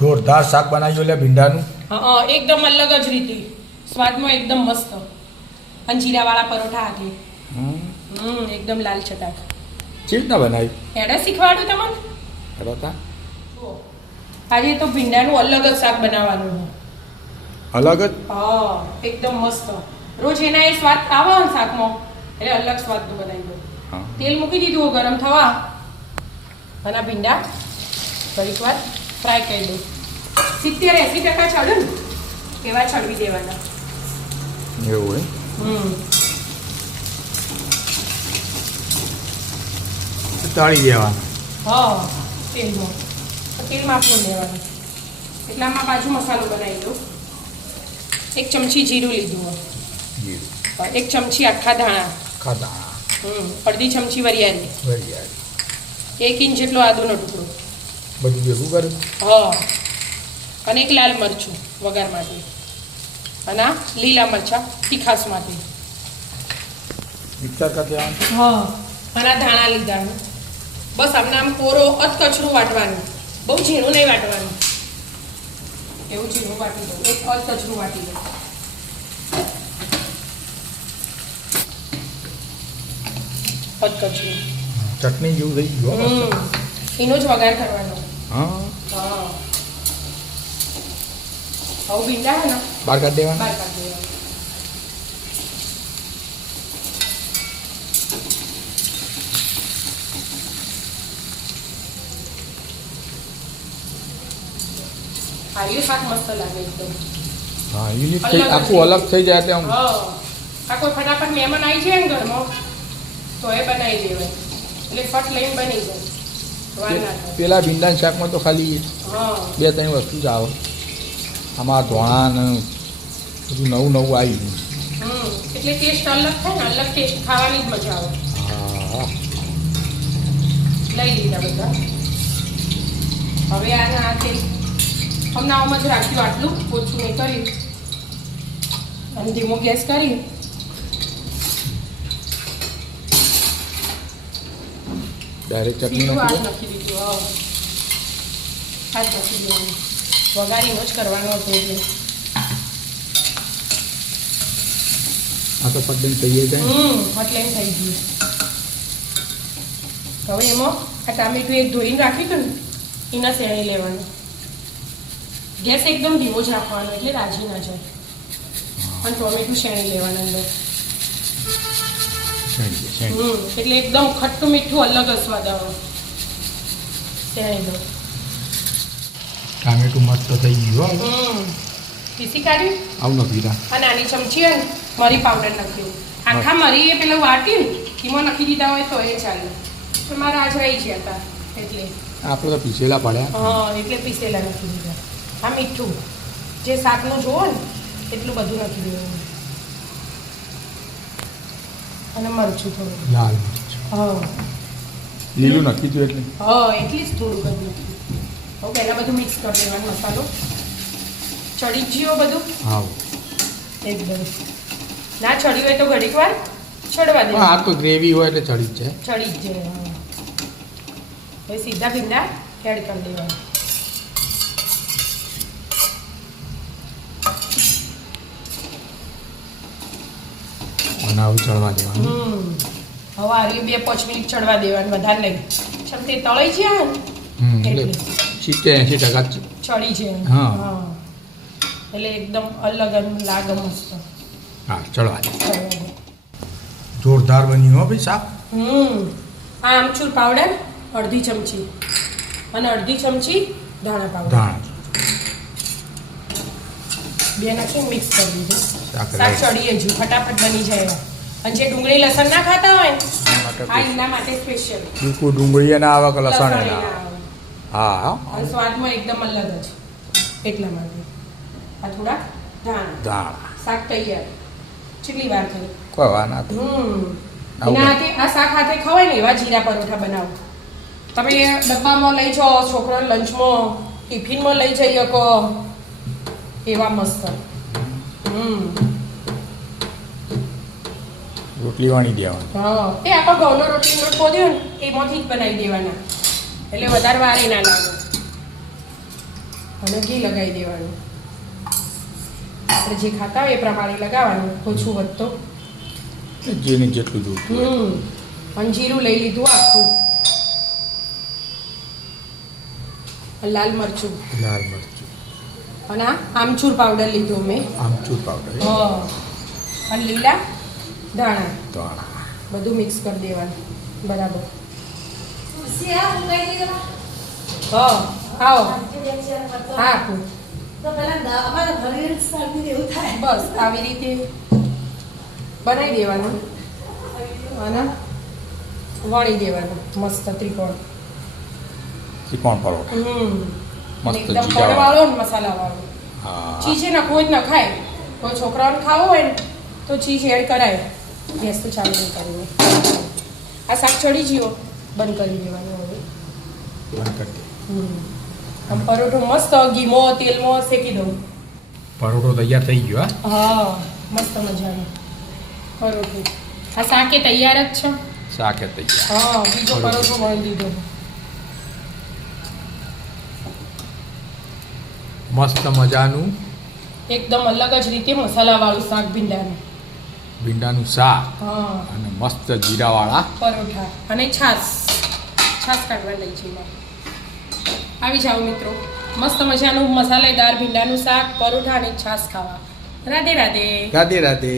જોરદાર શાક બનાવ્યું એટલે ભીંડાનું. હા એકદમ અલગ જ રીતે સ્વાદમાં એકદમ મસ્ત. અને જીરાવાળા પરોઠા હાથે એકદમ લાલ ચટાક. કેવી રીતના બનાવી? એડા શીખવાડું તમને. બરાબર. આજે તો ભીંડાનું અલગ જ શાક બનાવવાનું છે. અલગ જ? હા એકદમ મસ્ત. રોજ એના એ સ્વાદ આવે ને શાકમાં એટલે અલગ સ્વાદનું બનાવી દો. તેલ મૂકી દીધું ગરમ થવા અને ભીંડા થોડીક વાર ફ્રાય કરી દો. 70-80% ચડે ને એવા ચડવી દેવાના. એવું તળી દેવાનું. હા તેલમાં આપણું લેવાનું. એટલામાં બાજુ મસાલો બનાવી દો. 1 ચમચી જીરું લીધું, 1 ચમચી આખા ધાણા, અડધી ચમચી વરિયાળી, 1 ઇંચ જેટલો આદુનો ટુકડો, બધું ભેગું કર્યું. હા અને 1 લાલ મરચું વઘાર માટે અને લીલા મરચાં તીખાસ માટે. મિક્સર કરી દેવાનું. હા અને ધાણા લીધાનું. બસ આમને આમ કોરો અધકચરું વાટવાનું, બહુ ઝીણું નહીં વાટવાનું. એવું ઝીણું વાટી દો, એક અધકચરું વાટી દો. અધકચરું ચટણી જેવું થઈ ગયું. એનો જ વઘાર કરવાનો. હા હવે ભીંડા હે ને બહાર કાઢી દેવાનું. બહાર કાઢી દેવાનું. હા એ શાક મસ્ત લાગે એકદમ. હા યુનિક થઈ આખું અલગ થઈ જાય એટલે આમ. હા આ કોઈ ફટાફટ મહેમાન આવી જાય ને ઘરમાં તો એ બનાવી દેવાય એટલે ફટ લઈને બની જાય. વાર ના થાય. પેલા ભીંડાના શાકમાં તો ખાલી હા 2-3 વસ્તુ જ આવે. આમાં ધોણા ને બધું નવું આવી ગયું. એટલે ટેસ્ટ અલગ થાય ને, અલગ ટેસ્ટ ખાવાની જ મજા આવે. હા લઈ લીધા બધા. હવે આને આ તેલ હમણાં આમ જ રાખ્યું, આટલું ઓછું નહીં કર્યું અને ધીમો ગેસ કરી ડાયરેક્ટ ચટણી સીધું આ નાખી નાખી દીધું. હા આ જ નાખી દેવાનું. વઘારીનો જ કરવાનો હતો એટલે. આ તો પટલી થઈ જાય. એટલે એમ થઈ ગયું. હવે એમાં આ ટામેટું એક ધોઈને રાખ્યું હતું ને એના શેણી લેવાનું. ગેસ એકદમ ધીમો જ રાખવાનો એટલે રાજી ના જાય. અને ટોમેટું શેણી લેવાનું અંદર. એટલે એકદમ ખટ્ટું મીઠું અલગ જ સ્વાદ આવે. શેણી દો. ટામેટું મસ્ત થઈ ગયું. પીસી કાઢ્યું. આવું નથી ના. આ નાની ચમચી હોય ને મરી પાવડર નાખ્યું. આખા મરી એ પેલું વાટ્યું એમાં નાખી દીધા હોય તો એ ચાલે. તો મારા આજ રહી ગયા હતા એટલે આપણે તો પીસેલા પડ્યા. હા એટલે પીસેલા નાખી દીધા. આ મીઠું જે શાકનું જોવો ને એટલું બધું નાખી દેવાનું. અને મરચું થોડું લાલ મરચ. હા લીલું નાખી દઉં એટલે. હા એટલી જ થોડું બધું નાખ્યું. હવે પહેલાં બધું મિક્સ કરી દેવાનું. મસાલો ચડી જ ગયો બધું. હા એકદમ ના ચડી હોય તો ઘડીક વાર ચડવા દે. આ તો ગ્રેવી હોય એટલે ચડી જ જાય. ચડી જ જાય. હવે સીધા ભીંડા એડ કરી દેવાના. અને આવું ચડવા દેવાનું. હવે આવી 2-5 મિનિટ ચડવા દેવાનું, વધારે નહીં. ચમ તે તળાઈ જાય ને એટલે 70-80% ચડી જાય. હા. એટલે એકદમ અલગ લાગે મસ્ત. હા ચડવા દે. જોરદાર બન્યું હો ભાઈ શાક. આ આમચૂર પાવડર અડધી ચમચી અને અડધી ચમચી ધાણા પાવડર. ધાણા બે નાખીને મિક્સ કરી દીધું. શાક શાક ચડીએ જ ફટાફટ બની જાય. અને જે ડુંગળી લસણ ના ખાતા હોય ને આ એના માટે સ્પેશિયલ. બિલકુલ ડુંગળી ના આવે કે લસણ લસણ ના ના આવે. આવે. હા અને સ્વાદમાં એકદમ અલગ જ. એટલા માટે આ થોડા ધાણા. શાક તૈયાર. કેટલી વાર થઈ? કોઈ વાર ના એના હાથે આ શાક હાથે ખવાય ને એવા જીરા પરોઠા બનાવો. તમે ડબ્બામાં લઈ જાઓ, છોકરાને લંચમાં ટિફિનમાં લઈ જઈ શકો એવા મસ્ત. રોટલી વાણી દેવાની. હા એ આપણો ઘઉંનો રોટલી લોટ પોદ્યો ને એમાંથી જ બનાવી દેવાના એટલે વધારે વાર ના લાગે. અને ઘી લગાવી દેવાનું. આપણે જે ખાતા હોય એ પ્રમાણે લગાવવાનું, ઓછું વધતો. જેને જેટલું જોઈતું હોય. અને જીરું લઈ લીધું આખું, લાલ મરચું, લાલ મરચું અને આ આમચૂર પાવડર લીધો મેં, આમચૂર પાવડર, અને લીલા ધાણા, ધાણા બધું મિક્સ કરી દેવાનું બરાબર. આવો હા આપું. બસ આવી રીતે બનાવી દેવાનું અને વણી દેવાનું મસ્ત ત્રિકોણ પરોઠો. મસ્ત એકદમ જીરા ફળવાળો ને મસાલાવાળો. હા ચીઝ એના કોઈ જ ન ખાય, કોઈ છોકરાઓને ખાવું હોય ને તો ચીઝ એડ કરાય. ગેસ તો ચાલુ નહીં કરીને આ શાક ચડી ગયો, બંધ કરી દેવાનું હવે. બંધ કરી દે. આમ પરોઠો મસ્ત ઘીમાં તેલમાં શેકી દઉં. પરોઠો તૈયાર થઈ ગયો. હા મસ્ત મજાનો પરોઠો. આ શાકે તૈયાર જ છે. શાકે તૈયાર. હા બીજો પરોઠો મળી દીધો. મસ્ત મજાનું એકદમ અલગ જ રીતે મસાલાવાળું શાક ભીંડાનું. ભીંડાનું શાક હા અને મસ્ત જીરાવાળા પરોઠા અને છાશ કાઢવા લઈ જઈએ. આવી જાઓ મિત્રો, મસ્ત મજાનું મસાલેદાર ભીંડાનું શાક, પરોઠા અને છાશ ખાવા. રાધે રાધે. રાધે રાધે.